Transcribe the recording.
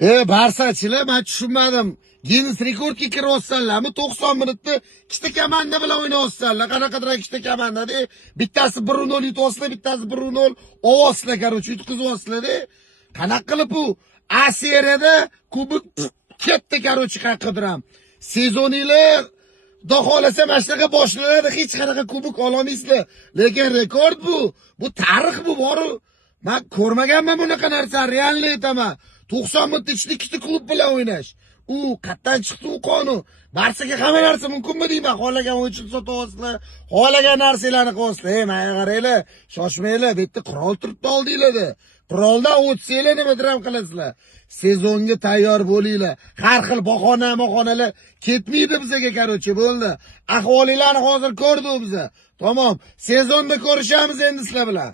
Barsachilar, men tushunmadim. Guinness rekordga kiryapsanlarmi? 90 minutda ikkita komanda bilan o'ynayapsanlar. Qanaqadir ikkita komandada bittasi 1-0 yutyapsizlar, bittasi 1-0 olyapsizlar, короче, yutqizyapsizlar-da. Qanaqa qilib bu A seriyada kubok ketdi, короче, qaqidiram. Sezoninglar Xudo xolasa mana shunaqa boshlanadi, hech qanaqa kubok ololmaysizlar. Lekin rekord bu. Bu tarix bu boru. Men ko'rmaganman bunaqa narsa, realni aytaman. 90 minut ichida ikkita klub bilan o'ynash. U qayerdan chiqdi u qonun? Barsaga hamma narsa mumkinmi deyman. Xohlagan o'yinchini sotyapsizlar, xohlagan narsalarni qilyapsizlar. Menga qaranglar, shoshmanglar, bu yerda qurol turibdi oldinglarda. Quroldan o'tsanglar nimadir ham qilasizlar. Sezonga tayyor bo'linglar. Har xil bahona-mahonalar ketmaydi bizga, короче, bo'ldi. Ahvolinglarni hozir ko'rdik biz. Tamom, sezonda ko'rishamiz endi sizlar bilan.